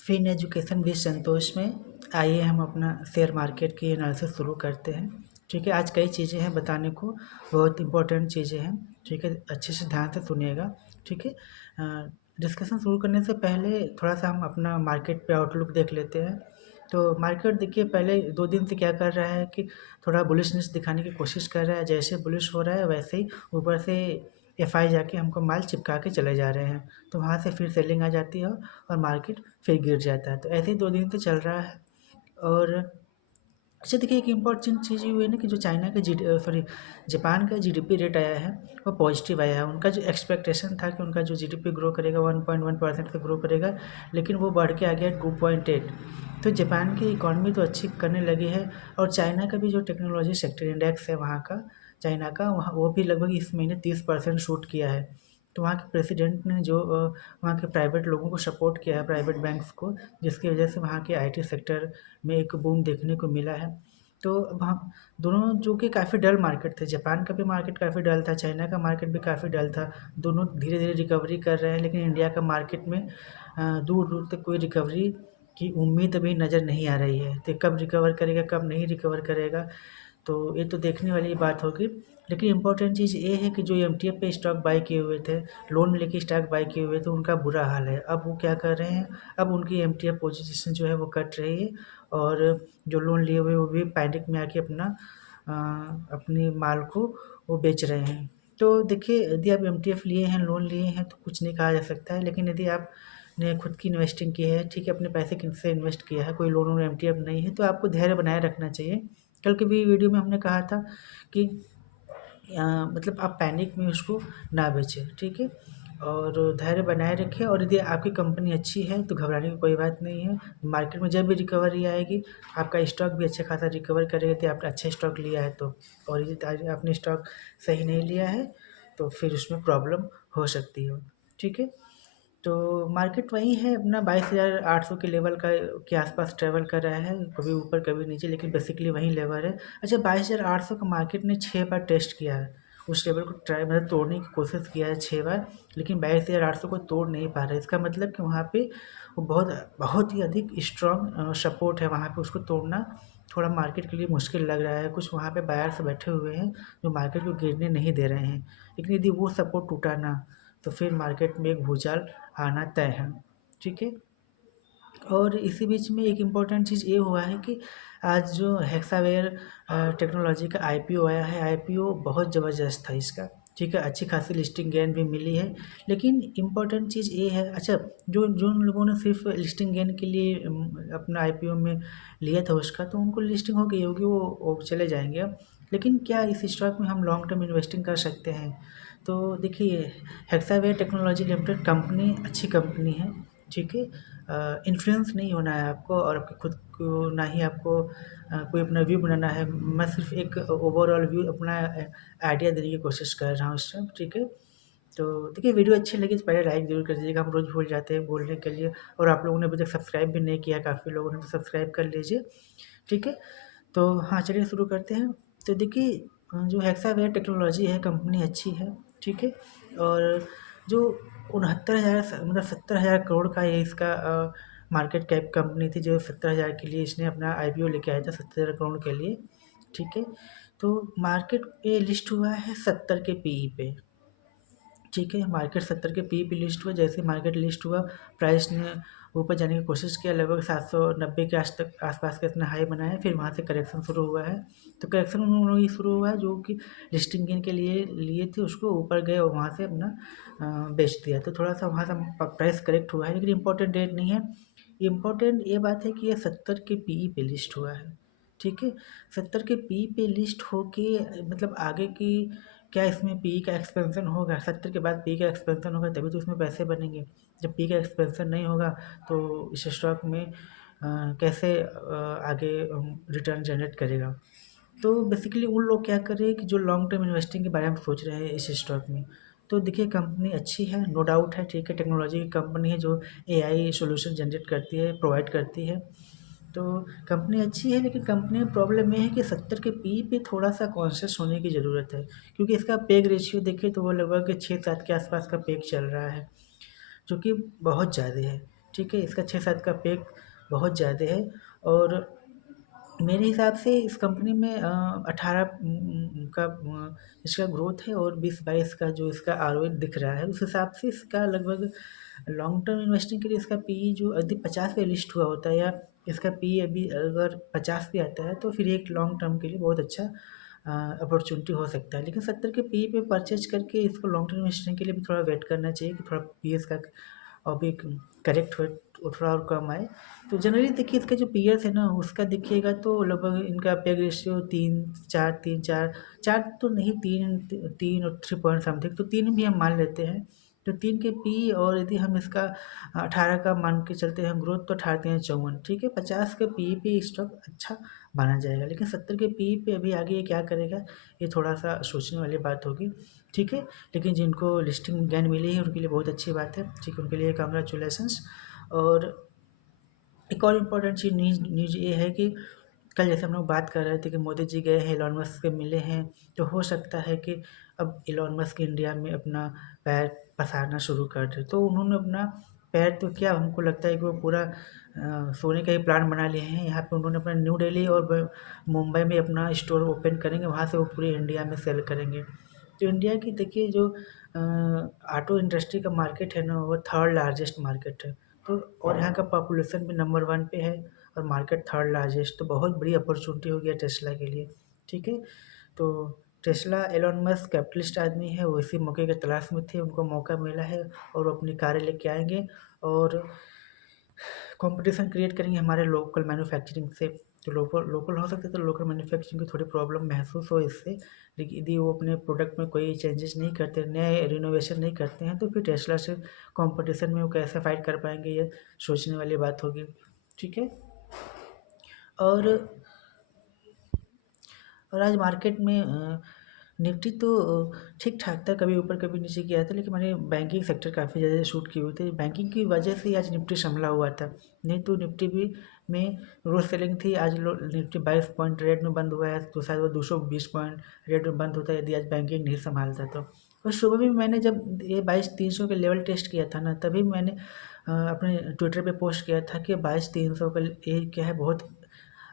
Fin education with संतोष में आइए हम अपना शेयर मार्केट की एनालिसिस शुरू करते हैं। ठीक है, आज कई चीज़ें हैं बताने को, बहुत इंपॉर्टेंट चीज़ें हैं। ठीक है, अच्छे से ध्यान से सुनिएगा। ठीक है, डिस्कशन शुरू करने से पहले थोड़ा सा हम अपना मार्केट पे आउटलुक देख लेते हैं। तो मार्केट देखिए पहले 2 दिन से क्या कर रहा है कि थोड़ा बुलिशनेस दिखाने की कोशिश कर रहा है। जैसे बुलिश हो रहा है वैसे ही ऊपर से एफआई जाके हमको माल चिपका के चले जा रहे हैं, तो वहाँ से फिर सेलिंग आ जाती है और मार्केट फिर गिर जाता है। तो ऐसे ही 2 दिन से चल रहा है। और अच्छा देखिए, एक इम्पॉर्टेंट चीज़ ये हुई है ना कि जो चाइना का जापान का जीडीपी रेट आया है वो पॉजिटिव आया है। उनका जो एक्सपेक्टेशन था कि उनका जो जीडीपी ग्रो करेगा 1.1% से ग्रो करेगा, लेकिन वो बढ़ के आ गया 2.8। तो जापान की इकॉनमी तो अच्छी करने लगी है। और चाइना का भी जो टेक्नोलॉजी सेक्टर इंडेक्स है वहाँ का, चाइना का, वहाँ वो भी लगभग इस महीने 30% शूट किया है। तो वहाँ के प्रेसिडेंट ने जो वहाँ के प्राइवेट लोगों को सपोर्ट किया है, प्राइवेट बैंक्स को, जिसकी वजह से वहाँ के आईटी सेक्टर में एक बूम देखने को मिला है। तो अब हम दोनों जो कि काफ़ी डल मार्केट थे, जापान का भी मार्केट काफ़ी डल था, चाइना का मार्केट भी काफ़ी डल था। दोनों धीरे-धीरे रिकवरी कर रहे हैं, लेकिन इंडिया का मार्केट में दूर-दूर तक कोई रिकवरी की उम्मीद अभी नज़र नहीं आ रही है। तो कब रिकवर करेगा, कब नहीं रिकवर करेगा, तो ये तो देखने वाली बात होगी। लेकिन इम्पोर्टेंट चीज़ ये है कि जो एमटीएफ पे स्टॉक बाय किए हुए थे, लोन लेके स्टॉक बाय किए हुए थे, उनका बुरा हाल है। अब वो क्या कर रहे हैं, अब उनकी एमटीएफ पोजीशन जो है वो कट रही है और जो लोन लिए हुए वो भी पैनिक में आके अ, अपनी माल को वो बेच रहे हैं। तो देखिए, यदि आप एमटीएफ लिए हैं, लोन लिए हैं, तो कुछ नहीं कहा जा सकता है। लेकिन यदि आपने खुद की इन्वेस्टिंग की है, ठीक है, अपने पैसे किनसे इन्वेस्ट किया है, कोई लोन और एमटीएफ नहीं है, तो आपको धैर्य बनाए रखना चाहिए। कल के भी वीडियो में हमने कहा था कि मतलब आप पैनिक में उसको ना बेचें, ठीक है? और धैर्य बनाए रखें। और यदि आपकी कंपनी अच्छी है तो घबराने की कोई बात नहीं है। मार्केट में जब भी रिकवरी आएगी, आपका स्टॉक भी अच्छा खासा रिकवर करेगा यदि आपने अच्छा स्टॉक लिया है तो। और यदि आपने स्टॉक सही नहीं लिया है तो फिर उसमें प्रॉब्लम हो सकती है, ठीक है? तो मार्केट वही है अपना 22,800 के लेवल के आसपास ट्रैवल कर रहा है, कभी ऊपर कभी नीचे, लेकिन बेसिकली वही लेवल है। अच्छा, 22,800 का मार्केट ने 6 बार टेस्ट किया है, उस लेवल को ट्राई मतलब तोड़ने की कोशिश किया है 6 बार, लेकिन 22,800 को तोड़ नहीं पा रहा है। इसका मतलब कि वहाँ पे वो बहुत बहुत ही अधिक स्ट्रॉन्ग सपोर्ट है, वहाँ पे उसको तोड़ना थोड़ा मार्केट के लिए मुश्किल लग रहा है। कुछ वहाँ पे बायर्स बैठे हुए हैं जो मार्केट को गिरने नहीं दे रहे हैं, लेकिन यदि वो सपोर्ट टूटा ना तो फिर मार्केट में एक भूचाल आना तय है, ठीक है? और इसी बीच में एक इम्पॉर्टेंट चीज़ ये हुआ है कि आज जो हेक्सावेयर टेक्नोलॉजी का आईपीओ आया है, आईपीओ बहुत ज़बरदस्त था इसका, ठीक है? अच्छी खासी लिस्टिंग गेन भी मिली है। लेकिन इम्पॉर्टेंट चीज़ ये है, अच्छा, जो जिन लोगों ने सिर्फ लिस्टिंग गेन के लिए अपना आईपीओ में लिया था उसका, तो उनको लिस्टिंग हो गई होगी, वो चले जाएंगे अब। लेकिन क्या इस स्टॉक में हम लॉन्ग टर्म इन्वेस्टिंग कर सकते हैं? तो देखिए, हेक्सावेयर टेक्नोलॉजी लिमिटेड कंपनी अच्छी कंपनी है, ठीक है? इन्फ्लुएंस नहीं होना है आपको और आपके खुद को, ना ही आपको कोई अपना व्यू बनाना है। मैं सिर्फ एक ओवरऑल व्यू अपना आइडिया देने की कोशिश कर रहा हूँ इस टाइम, ठीक है? तो देखिए, वीडियो अच्छी लगी तो पहले लाइक ज़रूर कर दीजिएगा, हम रोज़ भूल जाते हैं बोलने के लिए। और आप लोगों ने अभी तक सब्सक्राइब भी नहीं किया, काफ़ी लोगों ने, तो सब्सक्राइब कर लीजिए, ठीक है? तो हाँ, चलिए शुरू करते हैं। तो देखिए, जो हेक्सावेयर टेक्नोलॉजी है, कंपनी अच्छी है, ठीक है? और जो 69,000 मतलब 70,000 करोड़ का ये इसका मार्केट कैप कंपनी थी, जो 70,000 के लिए इसने अपना आईपीओ लेके आया था, 70,000 करोड़ के लिए, ठीक है? तो मार्केट पे लिस्ट हुआ है 70 के पीई पे, ठीक है? मार्केट 70 के पी पे लिस्ट हुआ। जैसे मार्केट लिस्ट हुआ, प्राइस ने ऊपर जाने की कोशिश किया, लगभग 790 के आसपास का इतना हाई बनाया, फिर वहाँ से करेक्शन शुरू हुआ है। तो करेक्शन उन लोगों की शुरू हुआ है जो कि लिस्टिंग गेन के लिए लिए थे, उसको ऊपर गए और वहाँ से अपना बेच दिया। तो थोड़ा सा वहाँ से प्राइस करेक्ट हुआ है, लेकिन इंपॉर्टेंट डेट नहीं है। इम्पोर्टेंट ये बात है कि ये 70 के पीई पे लिस्ट हुआ है, ठीक है? 70 के पीई पे लिस्ट होके मतलब आगे की क्या इसमें पीई का एक्सपेंशन होगा? 70 के बाद पीई का एक्सपेंशन होगा तभी तो इसमें पैसे बनेंगे। जब पीई का एक्सपेंशन नहीं होगा तो इस स्टॉक में कैसे आगे रिटर्न जनरेट करेगा? तो बेसिकली उन लोग क्या कर रहे हैं कि जो लॉन्ग टर्म इन्वेस्टिंग के बारे में सोच रहे हैं इस स्टॉक में। तो देखिए, कंपनी अच्छी है, नो डाउट है, ठीक है? टेक्नोलॉजी की कंपनी है जो एआई सॉल्यूशन जनरेट करती है, प्रोवाइड करती है। तो कंपनी अच्छी है, लेकिन कंपनी में प्रॉब्लम ये है कि 70 के पी पे थोड़ा-सा कॉन्शियस होने की ज़रूरत है, क्योंकि इसका पेग रेशियो देखें तो वो लगभग 6-7 के आसपास का पेग चल रहा है, जो कि बहुत ज़्यादा है, ठीक है। इसका 6-7 का पेक बहुत ज़्यादा है और मेरे हिसाब से इस कंपनी में 18 का इसका ग्रोथ है और 20-22 का जो इसका आरओई दिख रहा है, उस हिसाब से इसका लगभग लॉन्ग टर्म इन्वेस्टिंग के लिए इसका पीई जो यदि 50 पे लिस्ट हुआ होता है या इसका पीई अभी अगर 50 पे आता है तो फिर एक लॉन्ग टर्म के लिए बहुत अच्छा अपॉर्चुनिटी हो सकता है। लेकिन 70 के पीई पे परचेज करके इसको लॉन्ग टर्म इन्वेस्टिंग के लिए भी थोड़ा वेट करना चाहिए कि थोड़ा पीई इसका अभी करेक्ट हो, थोड़ा और कम आए। तो जनरली देखिए इसका जो पीयर्स है ना उसका देखिएगा तो लगभग इनका पेग रेशियो 3-4 3-4 4 तो नहीं 3 और 3 पॉइंट समथिंग, तो 3 भी हम मान लेते हैं। तो 3 के पी और यदि हम इसका 18 का मान के चलते हैं ग्रोथ तो 18 हैं 54, ठीक है। 50 के पी पे स्टॉक अच्छा माना जाएगा, लेकिन 70 के पी पे अभी आगे ये क्या करेगा ये थोड़ा सा सोचने वाली बात होगी, ठीक है। लेकिन जिनको लिस्टिंग गेन मिली है उनके लिए बहुत अच्छी बात है, ठीक है, उनके लिए कांग्रेचुलेसन्स। और एक और इम्पोर्टेंट चीज़ न्यूज़ ये है कि कल जैसे हम लोग बात कर रहे थे कि मोदी जी गए हैं एलोन मस्क से मिले हैं, तो हो सकता है कि अब एलोन मस्क इंडिया में अपना पैर पसारना शुरू कर दे। तो उन्होंने अपना पैर तो क्या हमको लगता है कि वो पूरा सोने का ही प्लान बना लिए हैं। यहाँ पे उन्होंने अपना न्यू दिल्ली और मुंबई में अपना स्टोर ओपन करेंगे, वहाँ से वो पूरे इंडिया में सेल करेंगे। तो इंडिया की देखिए जो ऑटो इंडस्ट्री का मार्केट है ना वो थर्ड लार्जेस्ट मार्केट है। तो और यहाँ का पॉपुलेशन भी नंबर 1 पे है और मार्केट थर्ड लार्जेस्ट, तो बहुत बड़ी अपॉर्चुनिटी हो गया टेस्ला के लिए, ठीक है। तो टेस्ला एलोन मस्क कैपिटलिस्ट आदमी है, वो इसी मौके की तलाश में थे, उनको मौका मिला है और वो अपनी कारें लेके आएंगे और कंपटीशन क्रिएट करेंगे हमारे लोकल मैन्युफैक्चरिंग से। तो लोकल लोकल हो सकते तो लोकल मैन्युफैक्चरिंग की थोड़ी प्रॉब्लम महसूस हो इससे, लेकिन यदि वो अपने प्रोडक्ट में कोई चेंजेस नहीं करते, नए रिनोवेशन नहीं करते हैं, तो फिर टेस्ला से कंपटीशन में वो कैसे फाइट कर पाएंगे ये सोचने वाली बात होगी, ठीक है। और आज मार्केट में निफ्टी तो ठीक ठाक था, कभी ऊपर कभी नीचे किया था, लेकिन मैंने बैंकिंग सेक्टर काफ़ी ज़्यादा शूट किए हुए थे, बैंकिंग की वजह से आज निफ्टी संभला हुआ था। नहीं तो निफ्टी भी में रोज सेलिंग थी। आज निफ्टी 22 पॉइंट रेड में बंद हुआ है, तो शायद वो 220 पॉइंट रेड में बंद होता है यदि आज बैंकिंग नहीं संभालता तो। और सुबह भी मैंने जब ये 22,300 के लेवल टेस्ट किया था ना, तभी मैंने अपने ट्विटर पे पोस्ट किया था कि 22,300 का ये क्या है बहुत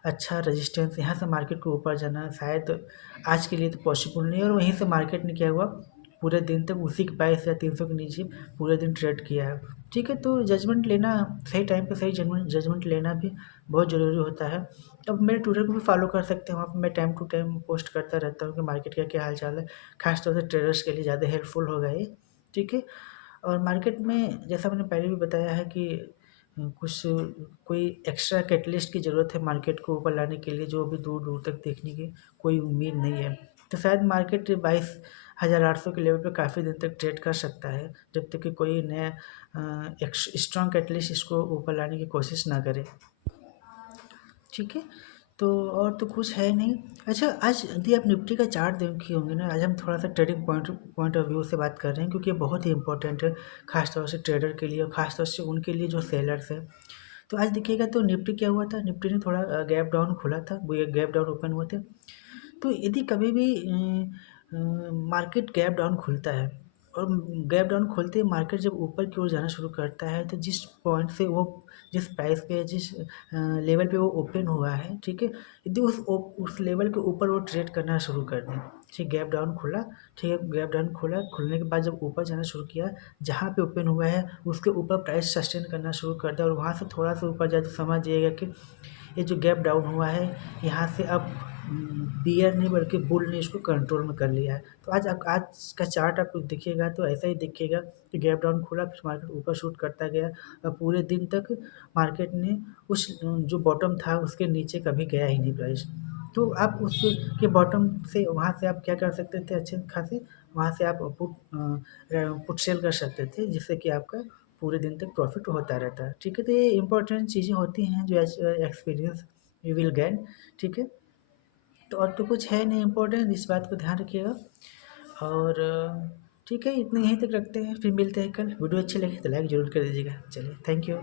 अच्छा रेजिस्टेंस, यहाँ से मार्केट को ऊपर जाना शायद आज के लिए तो पॉसिबल नहीं है। और वहीं से मार्केट ने क्या हुआ पूरे दिन तक उसी के 22 या 300 के नीचे पूरे दिन ट्रेड किया है, ठीक है। तो जजमेंट लेना सही टाइम पे सही जजमेंट लेना भी बहुत ज़रूरी होता है। अब मेरे ट्विटर को भी फॉलो कर सकते हैं, वहाँ पर मैं टाइम टू टाइम पोस्ट करता रहता हूँ कि मार्केट का क्या हाल चाल है, खासतौर से ट्रेडर्स के लिए ज़्यादा हेल्पफुल होगा ये, ठीक है। और मार्केट में जैसा मैंने पहले भी बताया है कि कुछ कोई एक्स्ट्रा कैटलिस्ट की ज़रूरत है मार्केट को ऊपर लाने के लिए, जो अभी दूर दूर तक देखने की कोई उम्मीद नहीं है। तो शायद मार्केट 22,800 के लेवल पे काफ़ी दिन तक ट्रेड कर सकता है, जब तक कि कोई नया एक स्ट्रॉन्ग कैटलिस्ट इसको ऊपर लाने की कोशिश ना करे, ठीक है। तो और तो कुछ है नहीं। अच्छा, आज यदि आप निफ्टी का चार्ट देखे होंगे ना, आज हम थोड़ा सा ट्रेडिंग पॉइंट ऑफ व्यू से बात कर रहे हैं, क्योंकि ये बहुत ही इंपॉर्टेंट है खासतौर से ट्रेडर के लिए और ख़ासतौर से उनके लिए जो सेलर्स हैं। तो आज देखिएगा तो निफ्टी क्या हुआ था, निफ्टी ने थोड़ा गैप डाउन खुला था, वो एक गैप डाउन ओपन हुए थे। तो यदि कभी भी मार्केट गैप डाउन खुलता है और गैप डाउन खोलते ही मार्केट जब ऊपर की ओर जाना शुरू करता है, तो जिस पॉइंट से वो जिस प्राइस पे जिस लेवल पे वो ओपन हुआ है, ठीक है, यदि उस लेवल के ऊपर वो ट्रेड करना शुरू कर दें, ठीक, गैप डाउन खुला, ठीक है, गैप डाउन खुला, खुलने के बाद जब ऊपर जाना शुरू किया, जहाँ पे ओपन हुआ है उसके ऊपर प्राइस सस्टेन करना शुरू कर दिया और वहाँ से थोड़ा सा ऊपर जाए तो समझिएगा कि ये जो गैप डाउन हुआ है यहाँ से अब बियर नहीं बल्कि बुल ने इसको कंट्रोल में कर लिया है। तो आज का चार्ट आप देखिएगा तो ऐसा ही दिखेगा कि गैप डाउन खुला, फिर मार्केट ऊपर शूट करता गया और पूरे दिन तक मार्केट ने उस जो बॉटम था उसके नीचे कभी गया ही नहीं प्राइस। तो आप उसके बॉटम से वहाँ से आप क्या कर सकते थे, अच्छे खासे वहाँ से आप पुट सेल कर सकते थे, जिससे कि आपका पूरे दिन तक प्रॉफिट होता रहता है, ठीक है। तो ये इंपॉर्टेंट चीज़ें होती हैं जो एक्सपीरियंस यू विल गेन, ठीक है। तो और तो कुछ है नहीं इम्पोर्टेंट, इस बात को ध्यान रखिएगा। और ठीक है, इतने यहीं तक रखते हैं, फिर मिलते हैं कल। वीडियो अच्छी लगी तो लाइक ज़रूर कर दीजिएगा। चलिए, थैंक यू।